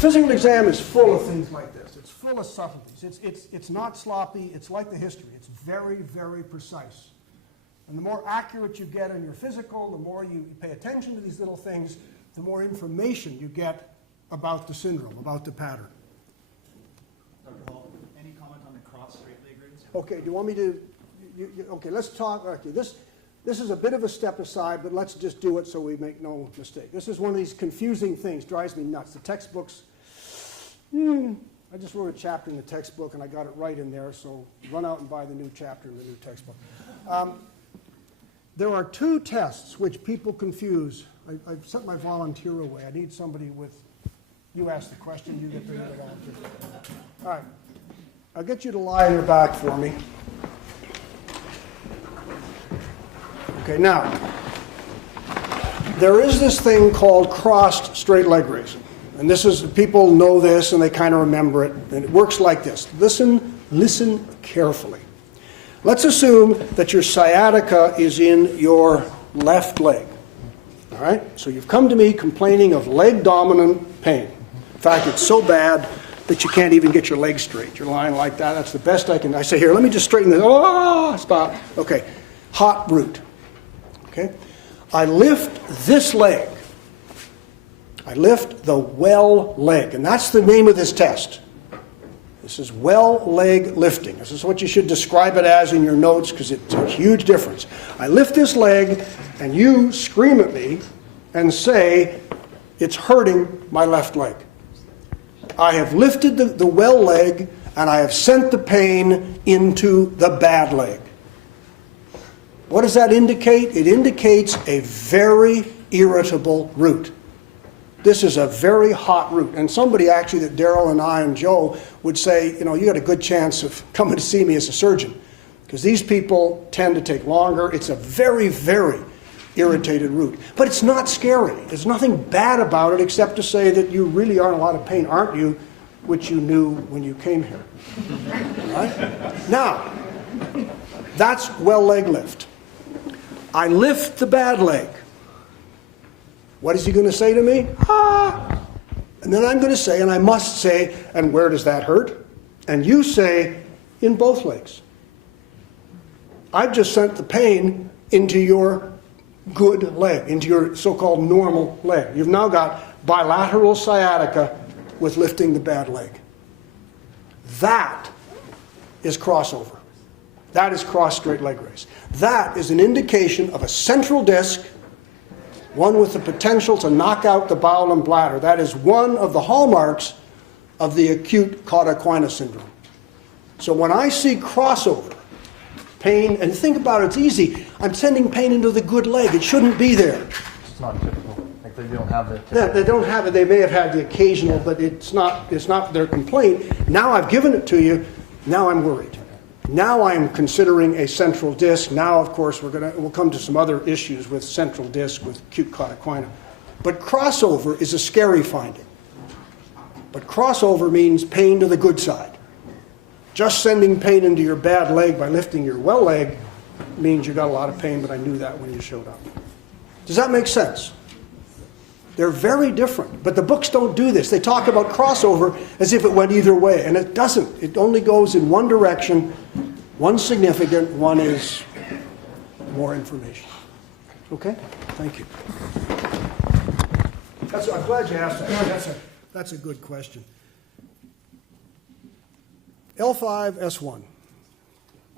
physical exam is full of things like this. It's full of subtleties. It's not sloppy. It's like the history. It's very, very precise. And the more accurate you get in your physical, the more you pay attention to these little things, the more information you get about the syndrome, about the pattern. Dr. Hall, any comment on the cross straight leg raise? Okay, do you want me to, okay, let's talk, okay, this is a bit of a step aside, but let's just do it so we make no mistake. This is one of these confusing things, drives me nuts. The textbooks, I just wrote a chapter in the textbook and I got it right in there, so run out and buy the new chapter in the new textbook. There are two tests which people confuse. I've sent my volunteer away. I need somebody with, you ask the question, you get the volunteer. All right, I'll get you to lie on your back for me. Okay, now, there is this thing called crossed straight leg raising. And this is, people know this and they kind of remember it. And it works like this. Listen carefully. Let's assume that your sciatica is in your left leg. All right? So you've come to me complaining of leg dominant pain. In fact, it's so bad that you can't even get your leg straight. You're lying like that. That's the best I can. I say, here, let me just straighten this. Oh, stop. Okay. Hot root. Okay? I lift this leg. I lift the well leg. And that's the name of this test. This is well leg lifting. This is what you should describe it as in your notes because it's a huge difference. I lift this leg and you scream at me and say, it's hurting my left leg. I have lifted the well leg and I have sent the pain into the bad leg. What does that indicate? It indicates a very irritable root. This is a very hot root. And somebody actually that Daryl and I and Joe would say, you know, you got a good chance of coming to see me as a surgeon. Because these people tend to take longer. It's a very, very irritated root. But it's not scary. There's nothing bad about it except to say that you really are in a lot of pain, aren't you? Which you knew when you came here. Right? Now, that's well leg lift. I lift the bad leg. What is he going to say to me? Ah! And then I'm going to say, and I must say, and where does that hurt? And you say, in both legs. I've just sent the pain into your good leg, into your so-called normal leg. You've now got bilateral sciatica with lifting the bad leg. That is crossover. That is cross straight leg raise. That is an indication of a central disc, one with the potential to knock out the bowel and bladder. That is one of the hallmarks of the acute cauda equina syndrome. So when I see crossover, pain, and think about it, it's easy. I'm sending pain into the good leg. It shouldn't be there. It's not typical. Like they don't have it. Yeah, they don't have it. They may have had the occasional, but it's not their complaint. Now I've given it to you. Now I'm worried. Now I'm considering a central disc. Now, of course, we'll come to some other issues with central disc, with acute cauda equina. But crossover is a scary finding. But crossover means pain to the good side. Just sending pain into your bad leg by lifting your well leg means you got a lot of pain, but I knew that when you showed up. Does that make sense? They're very different, but the books don't do this. They talk about crossover as if it went either way, and it doesn't. It only goes in one direction. One's significant, one is more information. Okay? Thank you. I'm glad you asked that. That's a good question. L5, S1.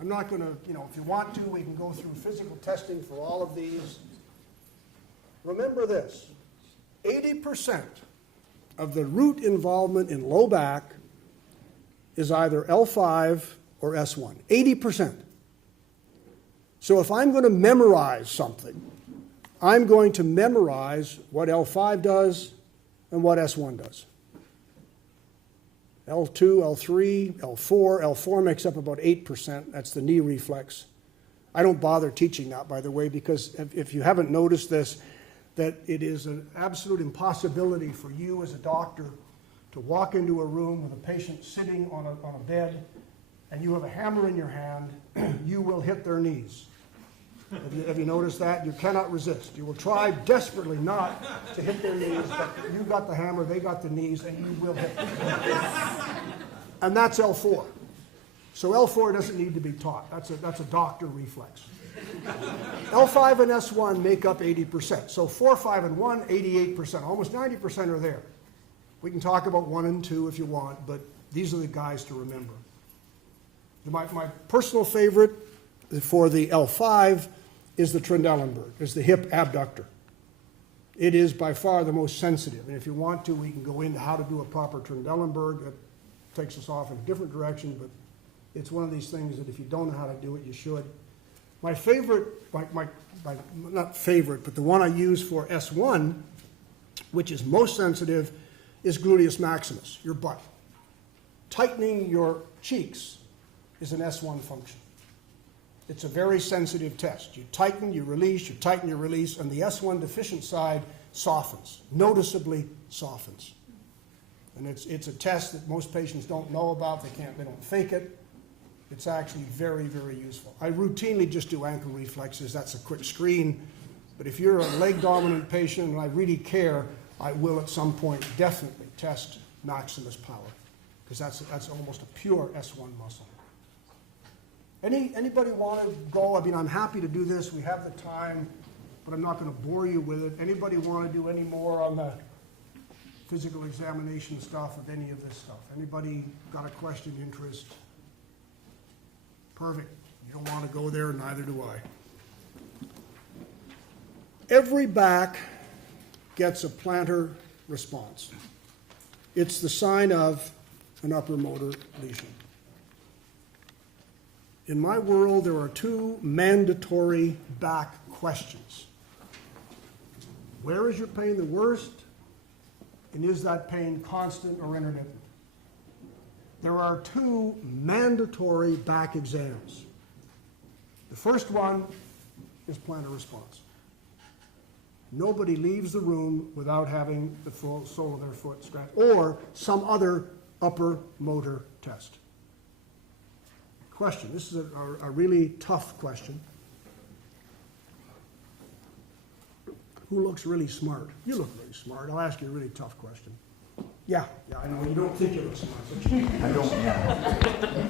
I'm not going to, if you want to, we can go through physical testing for all of these. Remember this. 80% of the root involvement in low back is either L5 or S1. 80%. So if I'm going to memorize something, I'm going to memorize what L5 does and what S1 does. L2, L3, L4. L4 makes up about 8%. That's the knee reflex. I don't bother teaching that, by the way, because if you haven't noticed this, that it is an absolute impossibility for you as a doctor to walk into a room with a patient sitting on a bed and you have a hammer in your hand, you will hit their knees. Have you noticed that? You cannot resist. You will try desperately not to hit their knees, but you got the hammer, they got the knees, and you will hit. And that's L4. So L4 doesn't need to be taught. That's a doctor reflex. L5 and S1 make up 80%. So 4, 5, and 1, 88%. Almost 90% are there. We can talk about 1 and 2 if you want, but these are the guys to remember. My personal favorite for the L5 is the Trendelenburg, is the hip abductor. It is by far the most sensitive. And if you want to, we can go into how to do a proper Trendelenburg. That takes us off in a different direction, but it's one of these things that if you don't know how to do it, you should. My favorite, not favorite, but the one I use for S1, which is most sensitive, is gluteus maximus, your butt. Tightening your cheeks is an S1 function. It's a very sensitive test. You tighten, you release, you tighten, you release, and the S1 deficient side softens, noticeably softens. And it's a test that most patients don't know about. They don't fake it. It's actually very, very useful. I routinely just do ankle reflexes. That's a quick screen. But if you're a leg-dominant patient and I really care, I will at some point definitely test maximus power, because that's almost a pure S1 muscle. Anybody want to go? I mean, I'm happy to do this. We have the time, but I'm not going to bore you with it. Anybody want to do any more on the physical examination stuff of any of this stuff? Anybody got a question, interest? Perfect. You don't want to go there, neither do I. Every back gets a plantar response. It's the sign of an upper motor lesion. In my world, there are 2 mandatory back questions. Where is your pain the worst? And is that pain constant or intermittent? There are 2 mandatory back exams. The first one is plantar response. Nobody leaves the room without having the full sole of their foot scratched, or some other upper motor test. Question. This is a really tough question. Who looks really smart? You look really smart. I'll ask you a really tough question. Yeah, I know you don't think you look smart, but you I don't, yeah.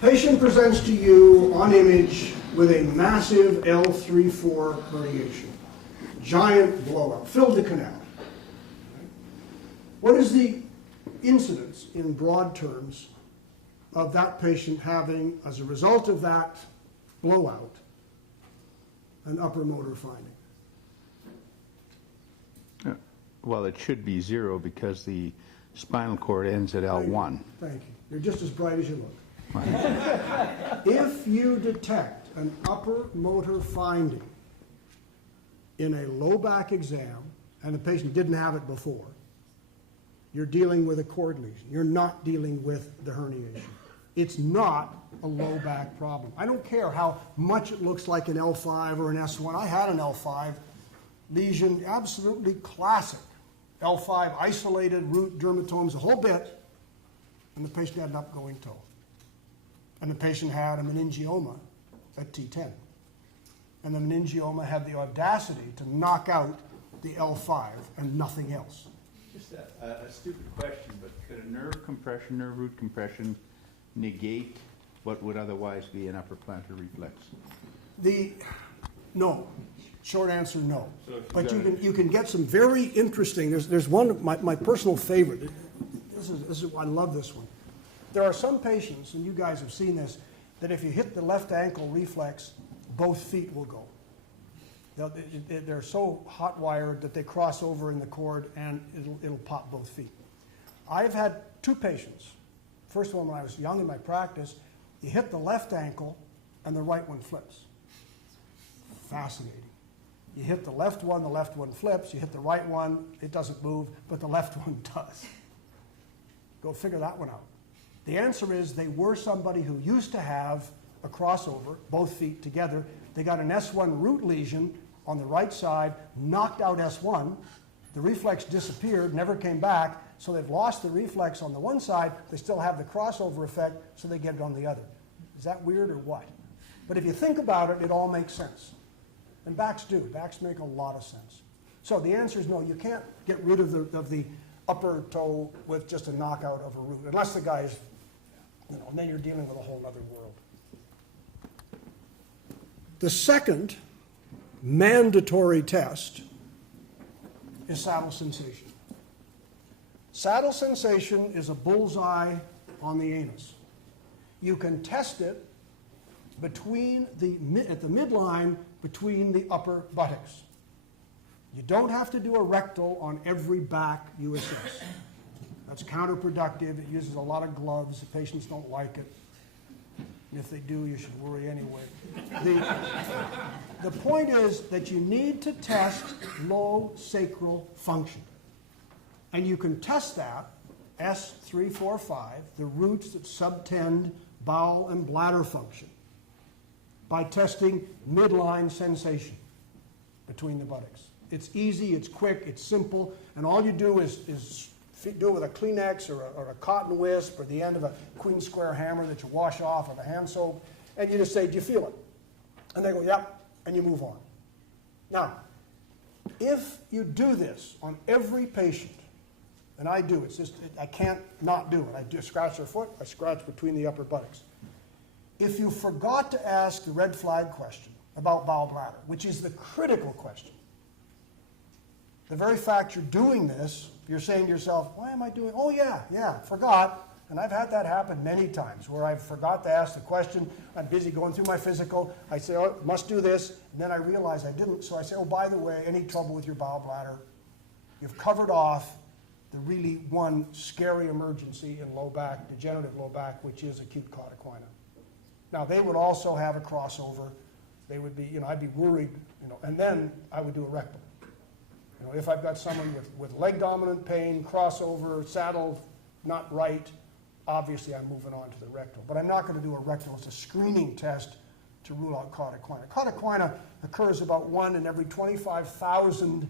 Patient presents to you on image with a massive L3-4 herniation. Giant blowout, filled the canal. What is the incidence in broad terms of that patient having, as a result of that blowout, an upper motor finding? Well, it should be 0 because the spinal cord ends at L1. Thank you. You're just as bright as you look. If you detect an upper motor finding in a low back exam, and the patient didn't have it before, you're dealing with a cord lesion. You're not dealing with the herniation. It's not a low back problem. I don't care how much it looks like an L5 or an S1. I had an L5 lesion, absolutely classic. L5 isolated root dermatomes, a whole bit, and the patient had an upgoing toe. And the patient had a meningioma at T10. And the meningioma had the audacity to knock out the L5 and nothing else. Just a stupid question, but could a nerve compression, nerve root compression, negate what would otherwise be an upper plantar reflex? No. Short answer, no. So But you can get some very interesting. There's one, my personal favorite. I love this one. There are some patients, and you guys have seen this, that if you hit the left ankle reflex, both feet will go. They're so hot wired that they cross over in the cord and it'll pop both feet. I've had 2 patients. First one, when I was young in my practice, you hit the left ankle and the right one flips. Fascinating. You hit the left one flips. You hit the right one, it doesn't move, but the left one does. Go figure that one out. The answer is they were somebody who used to have a crossover, both feet together. They got an S1 root lesion on the right side, knocked out S1. The reflex disappeared, never came back, so they've lost the reflex on the one side. They still have the crossover effect, so they get it on the other. Is that weird or what? But if you think about it, it all makes sense. And backs do. Backs make a lot of sense. So the answer is no, you can't get rid of the upper toe with just a knockout of a root, unless the guy is, and then you're dealing with a whole other world. The second mandatory test is saddle sensation. Saddle sensation is a bullseye on the anus. You can test it at the midline between the upper buttocks. You don't have to do a rectal on every back you assess. That's counterproductive. It uses a lot of gloves. The patients don't like it. And if they do, you should worry anyway. The point is that you need to test low sacral function. And you can test that, S3, 4, 5, the roots that subtend bowel and bladder function, by testing midline sensation between the buttocks. It's easy, it's quick, it's simple, and all you do is do it with a Kleenex or a cotton wisp or the end of a queen square hammer that you wash off with a hand soap, and you just say, do you feel it? And they go, yep, and you move on. Now, if you do this on every patient, and I do, I can't not do it. I do scratch their foot, I scratch between the upper buttocks. If you forgot to ask the red flag question about bowel bladder, which is the critical question, the very fact you're doing this, you're saying to yourself, why am I doing, oh yeah, forgot. And I've had that happen many times where I forgot to ask the question. I'm busy going through my physical. I say, oh, must do this. And then I realize I didn't. So I say, oh, by the way, any trouble with your bowel bladder? You've covered off the really one scary emergency in low back, degenerative low back, which is acute cauda equina. Now, they would also have a crossover. They would be, I'd be worried, and then I would do a rectal. If I've got someone with leg dominant pain, crossover, saddle not right, obviously I'm moving on to the rectal. But I'm not going to do a rectal. It's a screening test to rule out cauda equina. Cauda equina occurs about 1 in every 25,000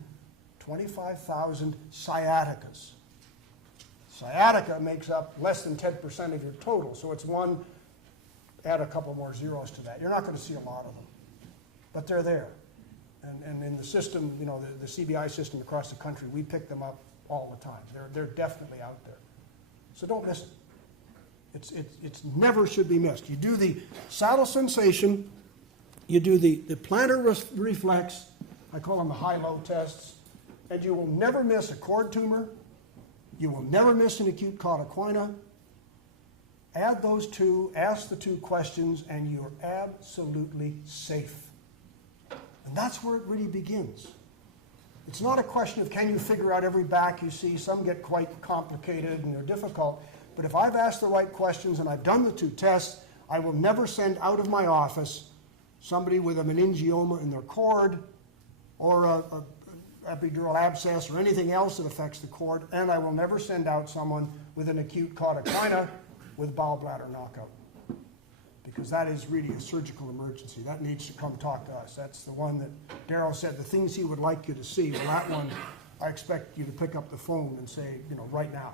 sciaticas. Sciatica makes up less than 10% of your total, so it's one, add a couple more zeros to that. You're not going to see a lot of them, but they're there. And in the system, the CBI system across the country, we pick them up all the time. They're definitely out there. So don't miss it. It's never should be missed. You do the saddle sensation, you do the plantar reflex, I call them the high-low tests, and you will never miss a cord tumor. You will never miss an acute cauda equina. Add those two, ask the two questions, and you're absolutely safe. And that's where it really begins. It's not a question of can you figure out every back you see. Some get quite complicated and they're difficult. But if I've asked the right questions and I've done the two tests, I will never send out of my office somebody with a meningioma in their cord or a epidural abscess or anything else that affects the cord, and I will never send out someone with an acute cauda equina with bowel bladder knockout, because that is really a surgical emergency. That needs to come talk to us. That's the one that Darryl said, the things he would like you to see. Well, that one, I expect you to pick up the phone and say, right now.